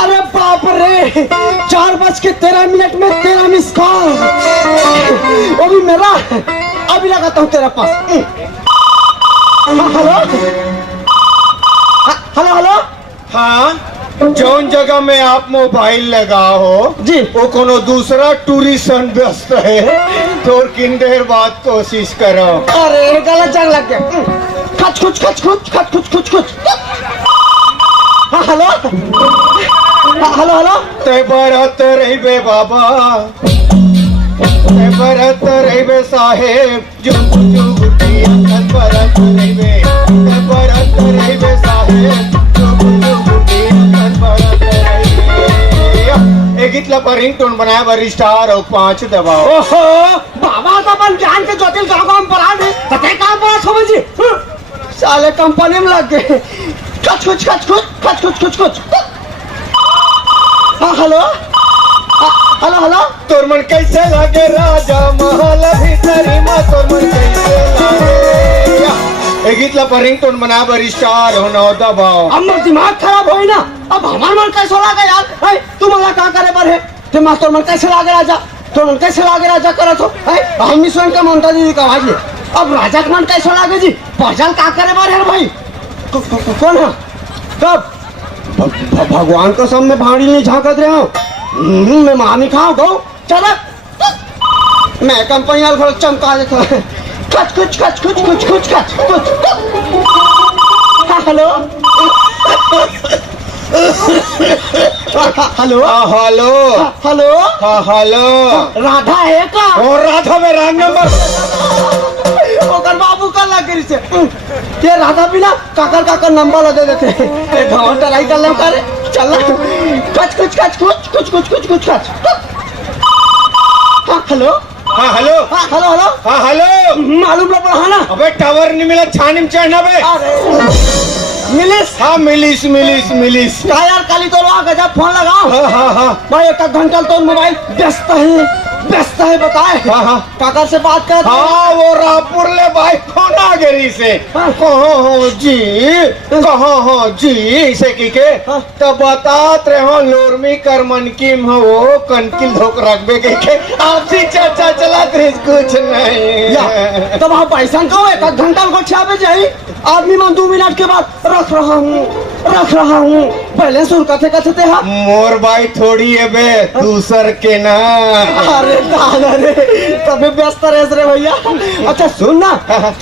अरे बाप रे, 4:13 में तेरा मिस कॉल, वो भी मेरा। अभी लगाता हूँ तेरा पास। Hello hello hello. हाँ, जौन जगह में आप मोबाइल लगा हो जी, वो कोनो दूसरा टूरिस्ट व्यस्त है, तो किन देर बाद कोशिश करो। अरे गलत जंग लग गया। खच खुच खच खुच खच खुच खुच खुच। हाँ हेलो हेलो हेलो। ते बरत रहिबे बाबा, ते बरत रहिबे साहेब, जो गुटिया तन बरत रहिबे, ते बरत रहिबे साहेब, जो गुटिया तन बरत रहिबे। एक इतला पर रिंगटोन बनाया बर स्टार और 5 दबाओ। ओहो बाबा तो अपन जान के जोतिल गाँव पर आ गए, पता काम पड़ा समझी। साले कंपनी में लग गए। खच खुच खच खुच खच खुच खुच खुच। हाँ हेलो हेलो हेलो। तोर मन कैसे लागे राजा महल भीतरी में, तोर मन कैसे लागे। एक इतला पर रिंगटोन बनाया बर स्टार हो 9 दबाओ। अब मेरा दिमाग खराब हो ना, अब हमार मन कैसे लागे यार। तू मला का करे बर है, ते मास्टर मन कैसे लागे राजा, तो मन कैसे लागे राजा करा तो हम मिशन का ममता दीदी का आवाज। अब राजा का मन कैसे लागे जी, पहचान का करे बर है भाई। कौन है कब भगवान को सब में भाड़ी नहीं झांकत रहे हो। मैं मानी खाओ गो चल, मैं कंपनी वाले थोड़ा चमका देता। खच कुछ खच कुछ कुछ कुछ खच कुछ। Hello hello hello hello. Hello, Radha है का? और राधा में रंग नंबर ओकर बाबू का लगे से ये राधा बिना काकर काकर नंबर लगे देते। एक घंटा राई कर ले कर चल। कच कुछ कच कुछ कुछ कुछ कुछ कुछ कच। हेलो हाँ हेलो हाँ हेलो हेलो हाँ हेलो। मालूम ना पड़ा ना। अबे टावर नहीं मिला, छानी में चढ़ना बे। अरे मिलिस। हाँ मिलिस मिलिस मिलिस। क्या यार काली तो लोग गजब फोन लगाओ। हाँ हाँ हाँ भाई एक घंटा तो मोबाइल व्यस्त है बताए। हाँ हाँ काकर से बात कर। हाँ वो रापुर ले भाई फोन आ गई से। हाँ। कहाँ हो जी, कहाँ हो जी इसे की के हाँ। तो बतात रहे हो लोरमी कर मन की वो कनकिल धोक रखबे के आपसी चर्चा चला कुछ नहीं। तब आप पैसा कहो एक घंटा को छापे जाई आदमी मन 2 मिनट के बाद रख रहा हूँ बैलेंस उनका थे कथे थे। हाँ मोर भाई थोड़ी है बे दूसर के ना। अरे दादा रे तबे व्यस्त रहे रे भैया। अच्छा सुन ना,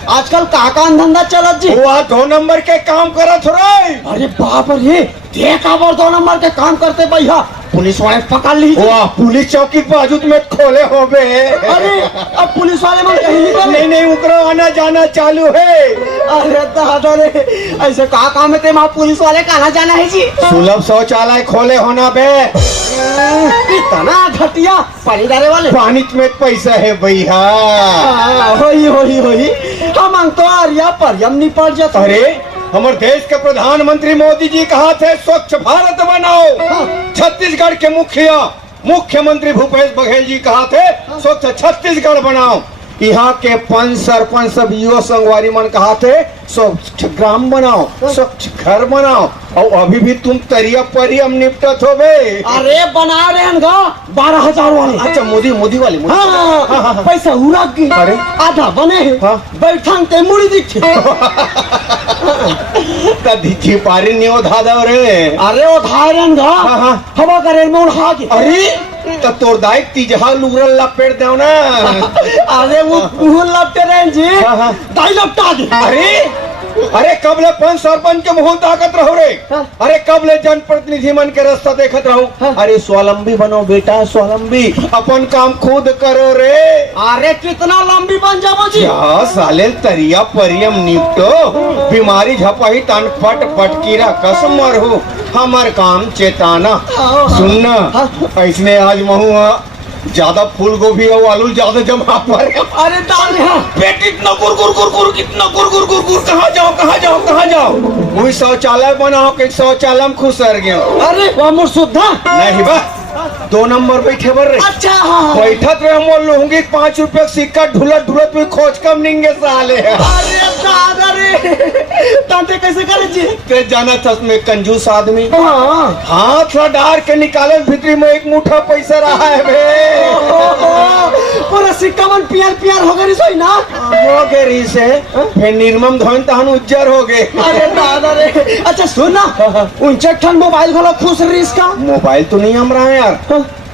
आजकल काका धंधा चलत जी। वो 2 नंबर के काम करत हो रे। अरे बाप रे देख आबर 2 नंबर के काम करते भैया, पुलिस वाले पकड़ ली। वाह पुलिस चौकी बाजू में खोले हो बे। अरे अब पुलिस वाले मन कहीं निकले। नहीं नहीं उकरो आना जाना चालू है। अरे दादा रे ऐसे का काम है ते वहाँ पुलिस वाले का आना जाना है जी। सुलभ शौचालय खोले होना बे। इतना घटिया परिदारे वाले। पानी में पैसा है भैया। होई हम तो आरिया परियम नहीं पड़ जाता। अरे हमारे देश के प्रधानमंत्री मोदी जी कहा थे स्वच्छ भारत बनाओ। छत्तीसगढ़ के मुख्यमंत्री भूपेश बघेल जी कहा थे स्वच्छ छत्तीसगढ़ बनाओ। यहाँ के 5 सरपंच सब युवा संगवारी मन कहा थे स्वच्छ ग्राम बनाओ, स्वच्छ घर बनाओ। और अभी भी तुम तरिया परियम निपटत हो बे। अरे बना रहे हैं 12,000 वाले। अच्छा मोदी वाले हाँ, पैसा उड़ा गए। अरे आधा बने हैं। हाँ। बैठन ते मुड़ी दिखे। कदी पारी नहीं हो धादा रे। अरे वो धारन हाँ। हवा करे में उड़ा गए। अरे तो तोर दाई तीजहा लुगरल लपेट देव ना। अरे वो मुंह लपटे रहे जी। हाँ। दाई लपटा दे। अरे कब ले 5 सरपंच के मुंह ताकत रहो रे। हाँ। अरे कब ले जनप्रतिनिधि मन के रास्ता देखत रहो। हाँ। अरे स्वावलंबी बनो बेटा, स्वावलंबी अपन काम खुद करो रे। अरे कितना लंबी बन जाओ जी। क्या साले तरिया परियम निपटो, बीमारी झपाही तन फट फटकीरा कसमर हो। हमार काम चेताना हाँ। सुनना। हाँ। ऐसने आज महू ज्यादा फूल गोभी और आलू ज्यादा जमा पर। अरे डाल पेट इतना गुर कितना गुर कहाँ जाओ। वही शौचालय बनाओ के शौचालय में खुश रह गया। अरे वो मुर सुधा नहीं बा 2 नंबर बैठे बर रे। अच्छा हाँ। बैठत रहे हम लोग 5 रुपए सिक्का ढुलत हुई खोज कम निंगे साले। अरे दादा रे तांते कैसे करे जी? ते जाना था मैं कंजूस आदमी हाँ हाथ डार के निकाले भीतरी में एक मुठा पैसा रहा है बे पूरा सिक्का मन पियर पियर हो गई सोई ना। हो गए री से फिर निर्मम धोन तहन उज्जर हो गए। अरे दादा रे, अच्छा सुन ना, उनसे ठन मोबाइल खोलो खुश रही इसका। मोबाइल तो नहीं हम रहा है यार,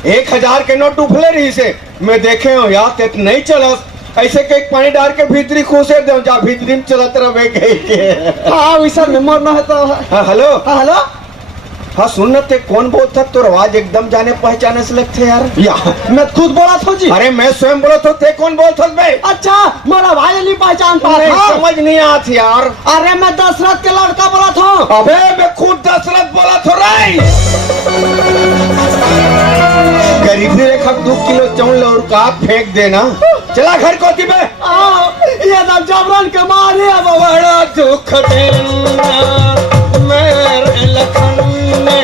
1000 के नोट उफले रही से मैं देखे हूँ यार ते नहीं चला ऐसे के एक पानी डाल के भीतरी खुशे दे जा भीतरी में चलत रहे के। हाँ वैसा में मरना है तो। हाँ हेलो हाँ हेलो, हाँ सुनना ते कौन बोलता तो आवाज एकदम जाने पहचाने से लगते यार। या मैं खुद बोला था जी। अरे मैं स्वयं बोला तो ते कौन बोलता बे? अच्छा मेरा भाई नहीं पहचान पा नहीं रहा। समझ नहीं आती यार। अरे मैं दशरथ के लड़का बोला था। अबे मैं खुद दशरथ बोला था रे। गरीबी रेखा 2 किलो चावल और का फेंक देना चला घर को बे। ये तो जबरन के मारे अब बड़ा दुख देना मेरे लखन ने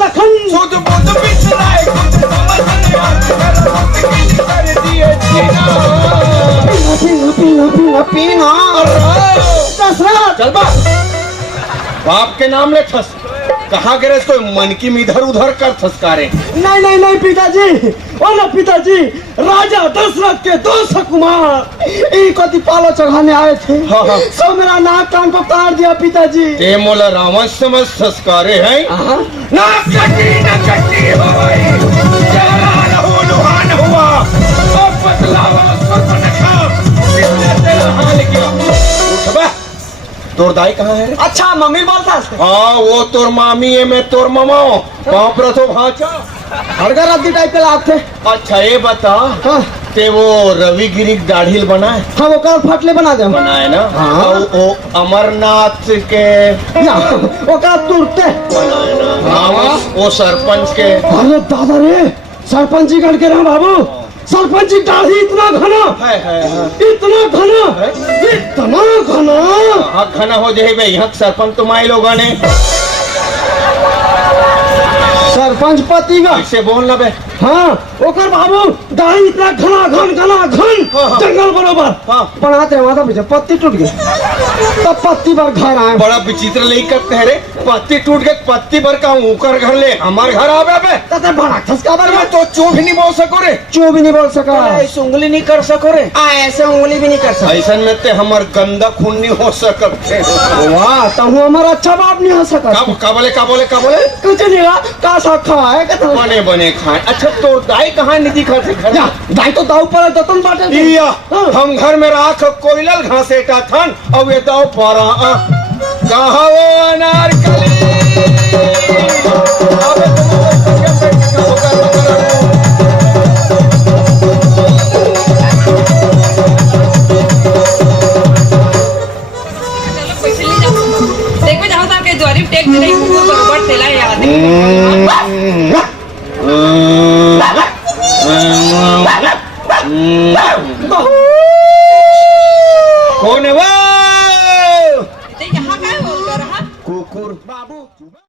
लखन सुध बुध बिछड़ाए कुछ समझ नहीं आता कर दिए जीना। पीना पीना पीना पीना। दशरथ चल बा बाप के नाम ले थस कहाँ गिरे इसको मन की इधर उधर कर थसकारे। नहीं नहीं नहीं पिताजी, ओ ना पिताजी, राजा दशरथ के 2 सकुमार इनको दीपालो चढ़ाने आए थे। हाँ, हाँ। सब मेरा नाक कान पर तार दिया पिताजी। ते मोला रावण समझ थसकारे हैं हाँ। ना कटी हो गई जलाल हो लुहान हुआ और बदलावा सुर्पनखा किसने तेरा हाल किया। उठ बे तोर दाई कहाँ है? अच्छा मम्मी बोलता है। हाँ वो तोर मामी है मैं तोर ममाओ बाप रथो भाचा हरगर आदि टाइप के लागते। अच्छा ये बता हाँ ते वो रवि गिरी दाढ़ील बनाए हाँ वो कल फटले बना दे। बनाए ना। हाँ। और वो अमरनाथ के या वो कल तुरते बनाए ना। हाँ वो सरपंच के। अरे दादा रे, सरपंच जी करके रहा बाबू। सरपंच जी दाढ़ी इतना घना है इतना घना इतना घना। हाँ घना हो जाए भाई यहाँ सरपंच तो माई लोग ने सरपंच पति का ऐसे बोल ना बे। हाँ ओकर बाबू दाढ़ी इतना घना घन हाँ। जंगल बरोबर हाँ। बनाते हैं माता पीछे पत्ती टूट गई तब पत्ती पर घर आए। बड़ा विचित्र नहीं करते है रे पत्ती टूट गए पत्ती भर का ऊकर घर ले हमार घर आवे बे तते बड़ा खसका बार में तो चो भी नहीं बोल सको रे चो भी नहीं बोल सका। ऐसे उंगली नहीं कर सको रे ऐसे उंगली भी नहीं कर सका। ऐसा में ते हमार गंदा खून नहीं हो सकते। वाह तो हमारा अच्छा बाप नहीं हो सका। का बोले कुछ नहीं रहा का शाखा है कहता बने बने खाए। अच्छा तो दाई कहाँ नहीं दिखा थे घर जा दाई तो दाऊ पर दतन बाटे थे। इया हाँ। हम घर में राख कोयलल घासेटा थन अब ये दाव पारा कहा वो अनारकली अबे देखो जाओ तार के द्वारी टेक दे रही हूँ बरोबर तेला याद कौन है वो? यहाँ क्या बोल रहा कुकुर बाबू।